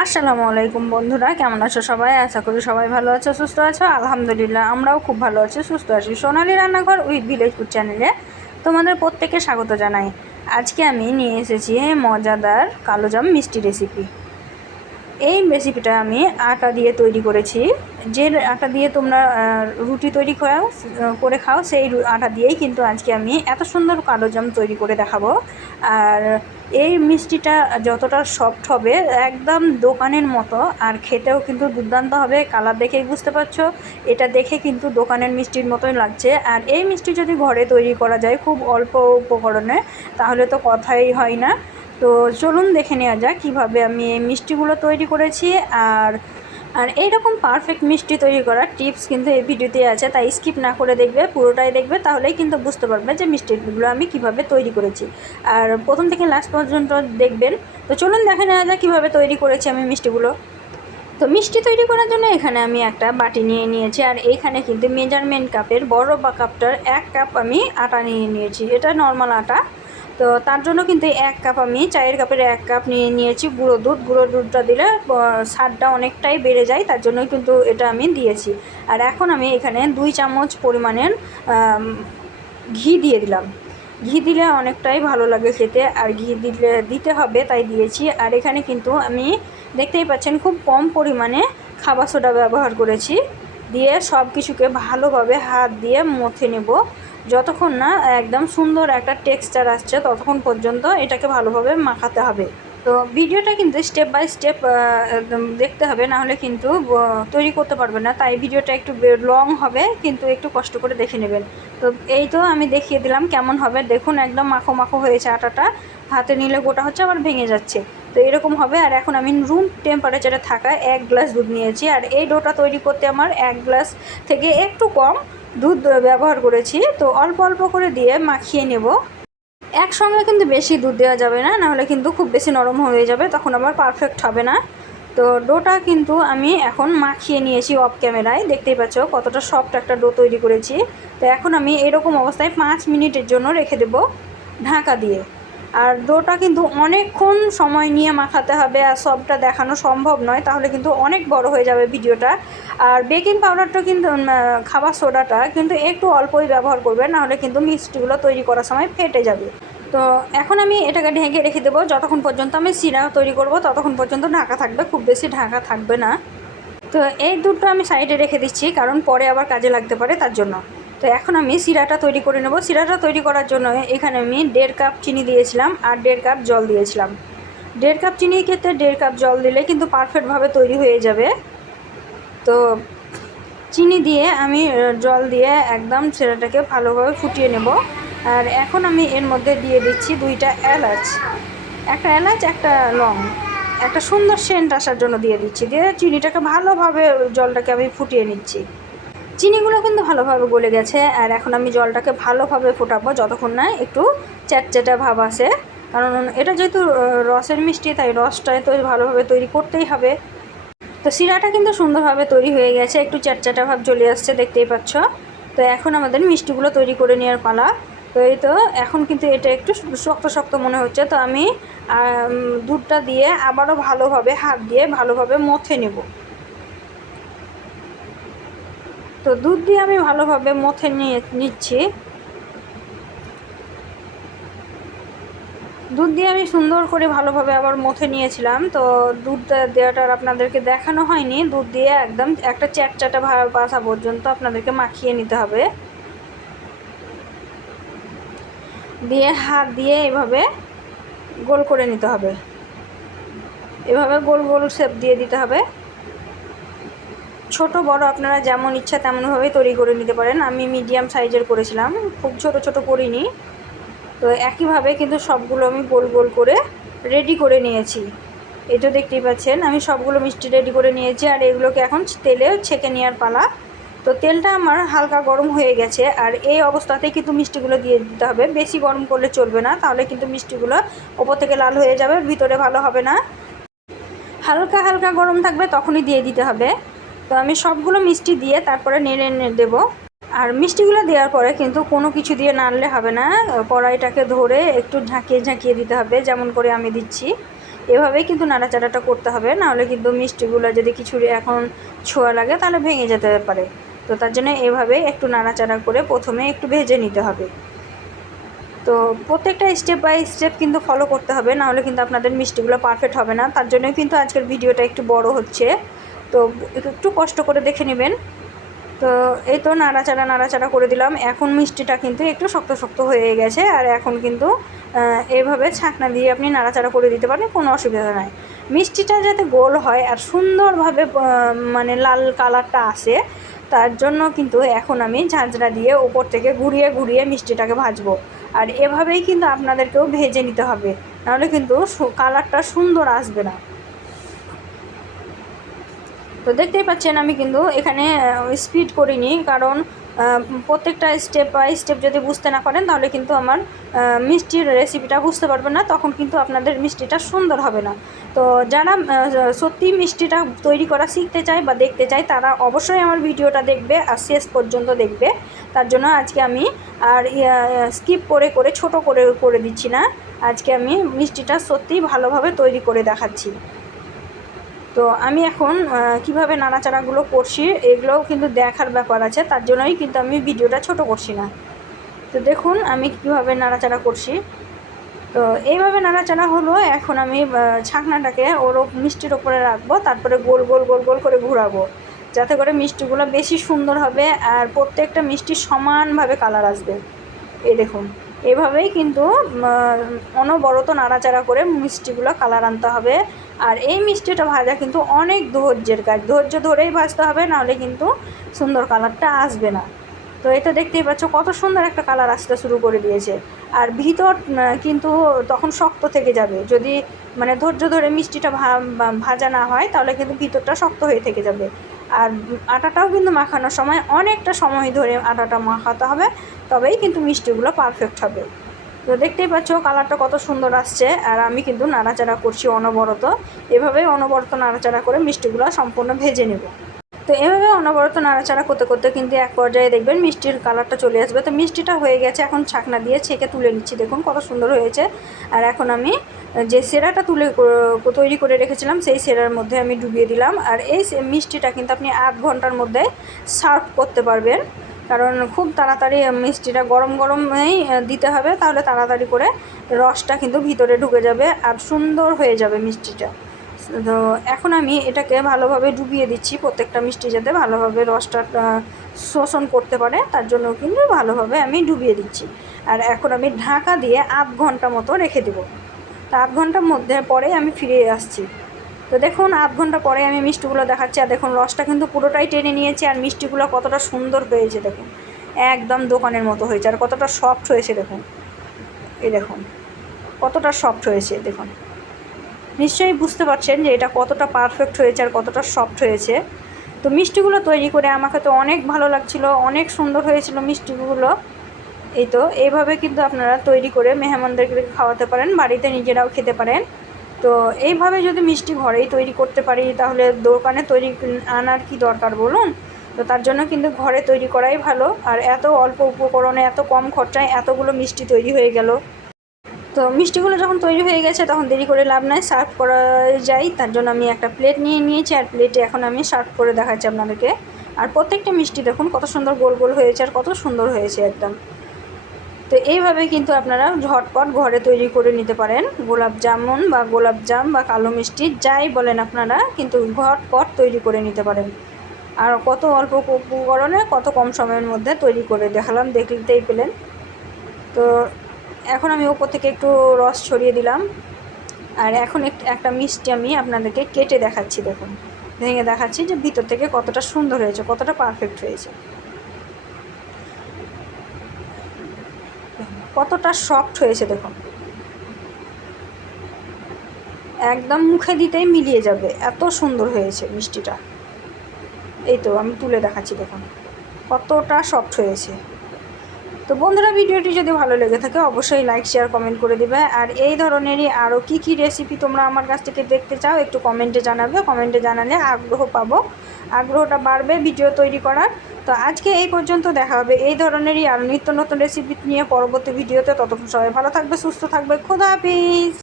আসসালামু আলাইকুম বন্ধুরা, কেমন আছো সবাই? আশা করি সবাই ভালো আছো, সুস্থ আছো। আলহামদুলিল্লাহ আমরাও খুব ভালো আছি, সুস্থ আছি। সোনালী রান্নাঘর উইথ ভিলেজ ফুড চ্যানেলে তোমাদের প্রত্যেককে স্বাগত জানাই। আজকে আমি নিয়ে এসেছি মজাদার কালোজাম মিষ্টি রেসিপি। এই রেসিপিটা আমি আটা দিয়ে তৈরি করেছি। যে আটা দিয়ে তোমরা রুটি তৈরি করে খাও সেই আটা দিয়েই কিন্তু আজকে আমি এত সুন্দর কালোজাম তৈরি করে দেখাবো। আর এই মিষ্টিটা যতটা সফট হবে একদম দোকানের মতো, আর খেতেও কিন্তু দুর্দান্ত হবে। কালার দেখেই বুঝতে পারছো, এটা দেখে কিন্তু দোকানের মিষ্টির মতোই লাগছে। আর এই মিষ্টি যদি ঘরে তৈরি করা যায় খুব অল্প উপকরণে, তাহলে তো কথাই হয় না। তো চলুন দেখে নেওয়া যাক কীভাবে আমি এই মিষ্টিগুলো তৈরি করেছি। আর আর এইরকম পারফেক্ট মিষ্টি তৈরি করার টিপস কিন্তু এই ভিডিওতে আছে, তাই স্কিপ না করে দেখবে, পুরোটাই দেখবে, তাহলেই কিন্তু বুঝতে পারবে যে মিষ্টিগুলো আমি কিভাবে তৈরি করেছি। আর প্রথম থেকে লাস্ট পর্যন্ত দেখবেন। তো চলুন দেখে নেওয়া যাক কীভাবে তৈরি করেছি আমি মিষ্টিগুলো। তো মিষ্টি তৈরি করার জন্য এখানে আমি একটা বাটি নিয়ে নিয়েছি, আর এইখানে কিন্তু মেজারমেন্ট কাপের বড় বা কাপটার 1 কাপ আমি আটা নিয়ে নিয়েছি। এটা নর্মাল আটা। তো তার জন্য কিন্তু 1 কাপ আমি চায়ের কাপের 1 কাপ নিয়ে নিয়েছি গুঁড়ো দুধটা দিলে স্বাদটা অনেকটাই বেড়ে যায়, তার জন্যই কিন্তু এটা আমি দিয়েছি। আর এখন আমি এখানে 2 চামচ পরিমাণের ঘি দিয়ে দিলাম। ঘি দিলে অনেকটাই ভালো লাগে খেতে, আর ঘি দিতে হবে তাই দিয়েছি। আর এখানে কিন্তু আমি দেখতেই পাচ্ছেন খুব কম পরিমাণে খাবার সোডা ব্যবহার করেছি। দিয়ে সব কিছুকে ভালোভাবে হাত দিয়ে মথে নেব, যতক্ষণ না একদম সুন্দর একটা টেক্সচার আসছে ততক্ষণ পর্যন্ত এটাকে ভালোভাবে মাখাতে হবে। তো ভিডিওটা কিন্তু স্টেপ বাই স্টেপ দেখতে হবে, নাহলে কিন্তু তৈরি করতে পারবে না। তাই ভিডিওটা একটু লং হবে, কিন্তু একটু কষ্ট করে দেখে নেবেন। তো এই তো আমি দেখিয়ে দিলাম কেমন হবে। দেখুন একদম মাখো মাখো হয়েছে আটাটা, হাতে নিলে গোটা হচ্ছে আবার ভেঙে যাচ্ছে। তো এরকম হবে। আর এখন আমি রুম টেম্পারেচারে থাকা 1 গ্লাস দুধ নিয়েছি, আর এই ডোটা তৈরি করতে আমার 1 গ্লাস থেকে একটু কম দুধ ব্যবহার করেছি। তো অল্প অল্প করে দিয়ে মাখিয়ে নেব। একসঙ্গে কিন্তু বেশি দুধ দেওয়া যাবে না, নাহলে কিন্তু খুব বেশি নরম হয়ে যাবে, তখন আবার পারফেক্ট হবে না। তো ডোটা কিন্তু আমি এখন মাখিয়ে নিয়েছি অফ ক্যামেরায়, দেখতেই পাচ্ছ কতটা সফট একটা ডো তৈরি করেছি। তো এখন আমি এরকম অবস্থায় 5 মিনিটের জন্য রেখে দেব ঢাকা দিয়ে। আর ডোটা কিন্তু অনেকক্ষণ সময় নিয়ে মাখাতে হবে, আর সবটা দেখানো সম্ভব নয়, তাহলে কিন্তু অনেক বড় হয়ে যাবে ভিডিওটা। আর বেকিং পাউডারটা কিন্তু খাবার সোডাটা কিন্তু একটু অল্পই ব্যবহার করবে, নাহলে কিন্তু মিষ্টিগুলো তৈরি করার সময় ফেটে যাবে। তো এখন আমি এটাকে ঢেকে রেখে দেবো যতক্ষণ পর্যন্ত আমি সিরা তৈরি করব, ততক্ষণ পর্যন্ত ঢাকা থাকবে, খুব বেশি ঢাকা থাকবে না। তো এই দুধটা আমি সাইডে রেখে দিচ্ছি, কারণ পরে আবার কাজে লাগতে পারে, তার জন্য। তো এখন আমি সিরাটা তৈরি করে নেব। সিরাটা তৈরি করার জন্য এখানে আমি 1.5 কাপ চিনি দিয়েছিলাম আর 1.5 কাপ জল দিয়েছিলাম। 1.5 কাপ চিনির ক্ষেত্রে 1.5 কাপ জল দিলে কিন্তু পারফেক্টভাবে তৈরি হয়ে যাবে। তো চিনি দিয়ে আমি জল দিয়ে একদম সিরাটাকে ভালোভাবে ফুটিয়ে নেব। আর এখন আমি এর মধ্যে দিয়ে দিচ্ছি 2টা এলাচ, একটা এলাচ একটা লং, একটা সুন্দর সেন্ট আসার জন্য দিয়ে দিচ্ছি। দিয়ে চিনিটাকে ভালোভাবে জলটাকে আমি ফুটিয়ে নিচ্ছি। চিনিগুলো কিন্তু ভালোভাবে গলে গেছে, আর এখন আমি জলটাকে ভালোভাবে ফোটাবো যতক্ষণ না একটু চ্যাটচ্যাটা ভাব আসে। কারণ এটা যেহেতু রসের মিষ্টি, তাই রসটাই তো ভালোভাবে তৈরি করতেই হবে। তো সিরাটা কিন্তু সুন্দরভাবে তৈরি হয়ে গেছে, একটু চ্যাটচ্যাটা ভাব চলে আসছে, দেখতেই পাচ্ছ। তো এখন আমাদের মিষ্টিগুলো তৈরি করে নেওয়ার পালা। তো এই তো এখন কিন্তু এটা একটু শক্ত শক্ত মনে হচ্ছে, তো আমি দুধটা দিয়ে আবারও ভালোভাবে হাত দিয়ে ভালোভাবে মথে নেব। তো দুধ দিয়ে আমি ভালোভাবে মথে নিচ্ছি। দুধ দিয়ে আমি সুন্দর করে ভালোভাবে আবার মথে নিয়েছিলাম। তো দুধটা দেওয়াটা আপনাদেরকে দেখানো হয়নি। দুধ দিয়ে একদম একটা চ্যাটচ্যাটা ভাব আসা পর্যন্ত আপনাদেরকে মাখিয়ে নিতে হবে। দিয়ে হাত দিয়ে এভাবে গোল করে নিতে হবে, এভাবে গোল গোল শেপ দিয়ে দিতে হবে। ছোট বড় আপনারা যেমন ইচ্ছা তেমনভাবে তৈরি করে নিতে পারেন। আমি মিডিয়াম সাইজের করেছিলাম, খুব ছোট ছোট করিনি। তো একইভাবে কিন্তু সবগুলো আমি গোল গোল করে রেডি করে নিয়েছি। এই তো দেখতেই পাচ্ছেন আমি সবগুলো মিষ্টি রেডি করে নিয়েছি, আর এগুলোকে এখন তেলে ছেঁকে নেওয়ার পালা। তো তেলটা আমার হালকা গরম হয়ে গেছে, আর এই অবস্থাতে কিন্তু মিষ্টিগুলো দিয়ে দিতে হবে। বেশি গরম করলে চলবে না, তাহলে কিন্তু মিষ্টিগুলো ওপর থেকে লাল হয়ে যাবে, ভিতরে ভালো হবে না। হালকা হালকা গরম থাকবে তখনই দিয়ে দিতে হবে। তো আমি সবগুলো মিষ্টি দিয়ে তারপরে নেড়ে দেবো। আর মিষ্টিগুলো দেওয়ার পরে কিন্তু কোনো কিছু দিয়ে নাড়লে হবে না, কড়াইটাকে ধরে একটু ঝাঁকিয়ে ঝাঁকিয়ে দিতে হবে, যেমন করে আমি দিচ্ছি। এভাবেই কিন্তু নাড়াচাড়াটা করতে হবে, নাহলে কিন্তু মিষ্টিগুলো যদি কিছু এখন ছোঁয়া লাগে তাহলে ভেঙে যেতে পারে। তো তার জন্য এভাবে একটু নাড়াচাড়া করে প্রথমে একটু ভেজে নিতে হবে। তো প্রত্যেকটা স্টেপ বাই স্টেপ কিন্তু ফলো করতে হবে, নাহলে কিন্তু আপনাদের মিষ্টিগুলো পারফেক্ট হবে না। তার জন্যই কিন্তু আজকের ভিডিওটা একটু বড় হচ্ছে, তো একটু কষ্ট করে দেখে নেবেন। তো এই তো নাড়াচাড়া করে দিলাম। এখন মিষ্টিটা কিন্তু একটু শক্ত শক্ত হয়ে গেছে, আর এখন কিন্তু এইভাবে ছাঁকনা দিয়ে আপনি নাড়াচাড়া করে দিতে পারেন, কোনো অসুবিধা নাই। মিষ্টিটা যাতে গোল হয় আর সুন্দরভাবে মানে লাল কালারটা আসে, তার জন্য কিন্তু এখন আমি ঝাঁঝরা দিয়ে উপর থেকে ঘুরিয়ে ঘুরিয়ে মিষ্টিটাকে ভাজবো। আর এভাবেই কিন্তু আপনাদেরকেও ভেজে নিতে হবে, নাহলে কিন্তু কালারটা সুন্দর আসবে না। তো দেখতেই পাচ্ছেন আমি কিন্তু এখানে স্পিড করিনি, কারণ প্রত্যেকটা স্টেপ বাই স্টেপ যদি বুঝতে না পারেন তাহলে কিন্তু আমার মিষ্টির রেসিপিটা বুঝতে পারবেন না, তখন কিন্তু আপনাদের মিষ্টিটা সুন্দর হবে না। তো যারা সত্যি মিষ্টিটা তৈরি করা শিখতে চায় বা দেখতে চায় তারা অবশ্যই আমার ভিডিওটা দেখবে আর শেষ পর্যন্ত দেখবে। তার জন্য আজকে আমি আর স্কিপ করে করে ছোট করে দিচ্ছি না, আজকে আমি মিষ্টিটা সত্যিই ভালোভাবে তৈরি করে দেখাচ্ছি। তো আমি এখন কিভাবে নাড়াচাড়াগুলো করছি এগুলোও কিন্তু দেখার ব্যাপার আছে, তার জন্যই কিন্তু আমি ভিডিওটা ছোট করছি না। তো দেখুন আমি কীভাবে নাড়াচাড়া করছি। তো এইভাবে নাড়াচাড়া হলো। এখন আমি ছাঁকনাটাকে ওর মিষ্টির ওপরে রাখবো, তারপরে গোল গোল গোল গোল করে ঘোরাবো, যাতে করে মিষ্টিগুলো বেশি সুন্দর হবে আর প্রত্যেকটা মিষ্টি সমানভাবে কালার আসবে। এই দেখুন, এভাবেই কিন্তু অনবরত নাড়াচাড়া করে মিষ্টিগুলো কালার আনতে হবে। আর এই মিষ্টিটা ভাজা কিন্তু অনেক ধৈর্যের কাজ, ধৈর্য ধরেই ভাজতে হবে, নাহলে কিন্তু সুন্দর কালারটা আসবে না। তো এটা দেখতেই পাচ্ছ কত সুন্দর একটা কালার আসতে শুরু করে দিয়েছে। আর ভিতর কিন্তু তখন শক্ত থেকে যাবে, যদি মানে ধৈর্য ধরে মিষ্টিটা ভাজা না হয় তাহলে কিন্তু ভিতরটা শক্ত হয়ে থেকে যাবে। আর আটাটাও কিন্তু মাখানোর সময় অনেকটা সময় ধরে আটাটা মাখাতে হবে, তবেই কিন্তু মিষ্টিগুলো পারফেক্ট হবে। তো দেখতেই পাচ্ছ কালারটা কত সুন্দর আসছে, আর আমি কিন্তু নাড়াচাড়া করছি অনবরত। এভাবেই অনবরত নাড়াচাড়া করে মিষ্টিগুলো সম্পূর্ণ ভেজে নেব। তো এভাবে অনবরত নাড়াচাড়া করতে করতে কিন্তু এক পর্যায়ে দেখবেন মিষ্টির কালারটা চলে আসবে। তো মিষ্টিটা হয়ে গেছে, এখন ছাঁকনা দিয়ে ছেঁকে তুলে নিচ্ছি। দেখুন কত সুন্দর হয়েছে। আর এখন আমি যে সেরাটা তৈরি করে রেখেছিলাম সেই সেরার মধ্যে আমি ডুবিয়ে দিলাম। আর এই মিষ্টিটা কিন্তু আপনি 8 ঘন্টার মধ্যে সার্ভ করতে পারবেন, কারণ খুব তাড়াতাড়ি মিষ্টিটা গরম গরমেই দিতে হবে, তাহলে তাড়াতাড়ি করে রসটা কিন্তু ভিতরে ঢুকে যাবে আর সুন্দর হয়ে যাবে মিষ্টিটা। তো এখন আমি এটাকে ভালোভাবে ডুবিয়ে দিচ্ছি, প্রত্যেকটা মিষ্টি যাতে ভালোভাবে রসটা শোষণ করতে পারে, তার জন্য কিন্তু ভালোভাবে আমি ডুবিয়ে দিচ্ছি। আর এখন আমি ঢাকা দিয়ে 8 ঘন্টা মতো রেখে দেবো। তো 8 ঘন্টার মধ্যে পরে আমি ফিরে আসছি। তো দেখুন 8 ঘন্টা পরে আমি মিষ্টিগুলো দেখাচ্ছি, আর দেখুন রসটা কিন্তু পুরোটাই টেনে নিয়েছে, আর মিষ্টিগুলো কতটা সুন্দর হয়েছে দেখুন, একদম দোকানের মতো হয়েছে। আর কতটা সফট হয়েছে দেখুন, এই দেখুন কতটা সফট হয়েছে দেখুন। নিশ্চয়ই বুঝতে পারছেন যে এটা কতটা পারফেক্ট হয়েছে আর কতটা সফট হয়েছে। তো মিষ্টিগুলো তৈরি করে আমাকে তো অনেক ভালো লাগছিলো, অনেক সুন্দর হয়েছিল মিষ্টিগুলো। এই তো এইভাবে কিন্তু আপনারা তৈরি করে মেহমানদেরকে খাওয়াতে পারেন, বাড়িতে নিজেরাও খেতে পারেন। তো এইভাবে যদি মিষ্টি ঘরেই তৈরি করতে পারি তাহলে দোকানে তৈরি আনার কি দরকার বলুন। তো তার জন্য কিন্তু ঘরে তৈরি করাই ভালো, আর এত অল্প উপকরণে এত কম খরচায় এতগুলো মিষ্টি তৈরি হয়ে গেল। তো মিষ্টিগুলো যখন তৈরি হয়ে গেছে তখন দেরি করে লাভ নাই, সার্ভ করা যায়। তার জন্য আমি একটা প্লেট নিয়ে নিয়েছি, আর প্লেটে এখন আমি সার্ভ করে দেখাচ্ছি আপনাদেরকে। আর প্রত্যেকটা মিষ্টি দেখুন কত সুন্দর গোল গোল হয়েছে আর কত সুন্দর হয়েছে একদম। তো এইভাবে কিন্তু আপনারা ঝটপট ঘরে তৈরি করে নিতে পারেন গোলাপ জামুন বা গোলাপজাম বা কালো মিষ্টি যাই বলেন আপনারা, কিন্তু ঝটপট তৈরি করে নিতে পারেন। আর কত অল্প উপকরণে কত কম সময়ের মধ্যে তৈরি করে দেখালাম, দেখতেই পেলেন। তো এখন আমি উপর থেকে একটু রস ছড়িয়ে দিলাম, আর এখন একটা মিষ্টি আমি আপনাদেরকে কেটে দেখাচ্ছি। দেখুন ভেঙে দেখাচ্ছি যে ভিতর থেকে কতটা সুন্দর হয়েছে, কতটা পারফেক্ট হয়েছে, কতটা সফট হয়েছে দেখুন, একদম মুখে দিতেই মিলিয়ে যাবে, এত সুন্দর হয়েছে মিষ্টিটা। এই তো আমি তুলে দেখাচ্ছি দেখুন কতটা সফট হয়েছে। তো বন্ধুরা ভিডিওটি যদি ভালো লেগে থাকে অবশ্যই লাইক শেয়ার কমেন্ট করে দেবে। আর এই ধরনেরই আরও কী রেসিপি তোমরা আমার কাছ থেকে দেখতে চাও একটু কমেন্টে জানাবে, কমেন্টে জানালে আগ্রহ পাবো, আগ্রহটা বাড়বে ভিডিও তৈরি করার। তো আজকে এই পর্যন্ত, দেখা হবে এই ধরনেরই আর নিত্য নতুন রেসিপি নিয়ে পরবর্তী ভিডিওতে। ততক্ষণ সবাই ভালো থাকবে, সুস্থ থাকবে, খোদা হাফেজ।